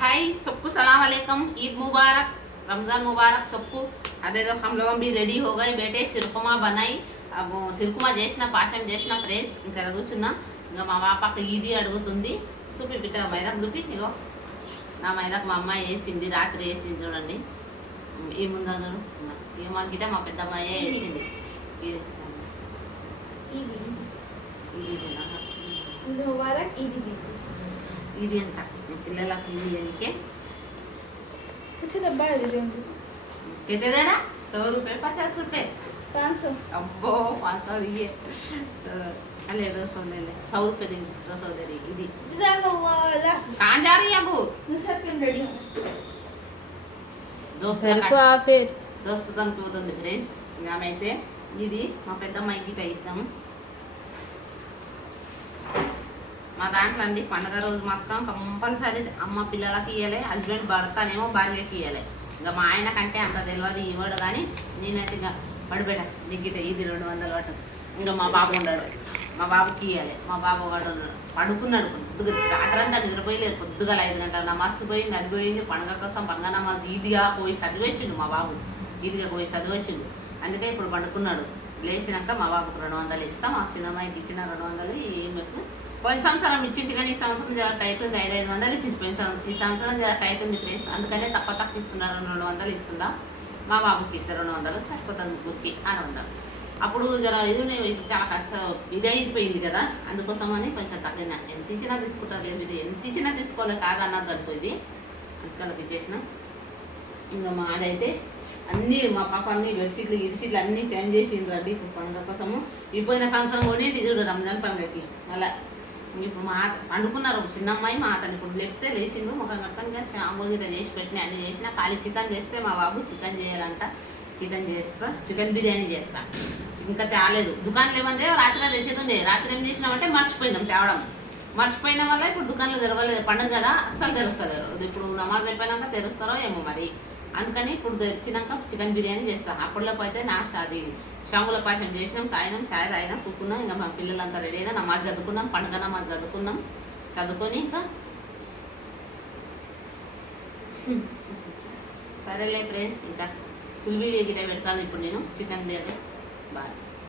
हाय सबको सलाम वालेकुम, ईद मुबारक, रमज़ान मुबारक सबको। अदे तो हम लोग भी रेडी हो गए बेटे, सिरकुमा बनाई। अब సిరుకుమా చేసిన పాశం చేసిన ఫ్రెండ్స్ ఇంకా కూర్చున్నా. ఇంకా మా పాపకి ఈది అడుగుతుంది. చూపి బిడ్డ మైదాకు చూపి. ఇగో నా మైదాకు మా అమ్మాయి వేసింది, రాత్రి వేసింది చూడండి. ఏముందో చూడు. ఏమో గిట మా పెద్ద అమ్మాయి వేసింది. ఇది ఇది ఎంత పిల్లలకి ఇది ఎనికే अच्छा डब्बा है दीदी उनको कितने देना? 100 रुपये 50 रुपये 500 अब्बो 500 ये अले 200 ले ले 100 रुपये देंगे 200 दे रही दीदी। जज़ाकल्लाह। कहाँ जा रही है अबू? नुसरत के रेडी हूँ दोस्त तन పోతుంది ఫ్రెండ్స్. ఆమెతే ఇది మా పెద్దమ్మాయికి ఇద్దాము. మా దాంట్లో అండి పండుగ రోజు మొత్తం కంపల్సరీ అమ్మ పిల్లలకి ఇవ్వాలి, హస్బెండ్ భర్తనేమో భార్యకి ఇవ్వాలి. ఇంకా మా ఆయన కంటే అంత తెలియదు ఇవ్వడు, కానీ నేనైతే ఇంకా పడిపెట్ట దిగ్గిట ఇది 200 వాటి. ఇంకా మా బాబు ఉన్నాడు, మా బాబుకి ఇవ్వాలి. మా బాబు ఒకడు ఉన్నాడు, పడుకున్నాడు పొద్దుగా, రాత్రంతా నిద్రపోయలేదు. పొద్దుగా 5 గంటల నమాజ్ పోయింది, అది పోయింది. పండుగ కోసం పండుగ నమాజ్ ఈదిగా పోయి చదివేసిండు మా బాబు, ఈదిగా పోయి చదివేసిండు. అందుకే ఇప్పుడు పండుకున్నాడు. లేచినాక మా బాబుకు 200 ఇస్తాం. మా చిన్నమ్మాయికి ఇచ్చిన 200 ఈమెకు పోయిన సంవత్సరం ఇచ్చింది, కానీ ఈ సంవత్సరం జర టైట్ ఉంది. 500 ఇచ్చింది పోయిన సంవత్సరం. ఈ సంవత్సరం జర టైట్ ఉంది ఫ్రెండ్స్, అందుకనే తక్కువ ఇస్తున్నారు. 200 ఇస్తుందా. మా బాబుకి ఇస్తారు 200, సరిపోతుంది ముగ్గురికి 600. అప్పుడు జర ఇది ఇప్పుడు చాలా కష్టం ఇది అయిపోయింది కదా, అందుకోసమని కొంచెం తగ్గిన. ఎంత ఇచ్చినా తీసుకుంటారు, ఇది ఎంత ఇచ్చినా తీసుకోవాలి కాదన్నది అనుకుంది. అందుకని ఇచ్చేసిన. ఇంకా మా ఆడైతే అన్నీ మా పాప అన్ని బెడ్షీట్లు గిడ్షీట్లు అన్నీ చేంజ్ చేసిండ్రు అండి ఇప్పుడు పండుగ కోసము. ఈ పోయిన సంవత్సరం కొనేటి చూడు రంజాన్ పండుగకి. అలా ఇప్పుడు మా వండుకున్నారు చిన్న అమ్మాయి, మా అతను ఇప్పుడు లేపితే లేచిండ్రు. ముఖం కట్టుకొని షాంపూలు గిట్లా చేసి పెట్టిన అన్ని చేసిన. ఖాళీ చికెన్ చేస్తే మా బాబు చికెన్ చేయాలంట. చికెన్ చేస్తా, చికెన్ బిర్యానీ చేస్తా. ఇంకా తేలేదు, దుకాణం లేవంటే రాత్రి తెచ్చేది ఉండే. రాత్రి ఏం చేసినామంటే మర్చిపోయినాం తేవడం. మర్చిపోయిన వల్ల ఇప్పుడు దుకాణంలో తెరవలేదు. పండుగ కదా అస్సలు తెరుస్తలేరు. ఇప్పుడు నమాజ్ అయిపోయినాక తెరుస్తారో ఏమో మరి. అందుకని ఇప్పుడు తెచ్చినాక చికెన్ బిర్యానీ చేస్తాం. అప్పటిలోపు అయితే నా అది షాముల పాయసం చేసినాం, తాగినాం, ఛాయ్ తాగినాం, కూకున్నాం. ఇంకా మా పిల్లలంతా రెడీ అయినా నమాజ్ చదువుకున్నాం, పండుగ నమాజ్ చదువుకున్నాం. చదువుకొని ఇంకా సరేలే ఫ్రెండ్స్, ఇంకా ఫుల్ వీడియో గిట్ట పెడతాను ఇప్పుడు నేను చికెన్ బిర్యానీ. బాయ్.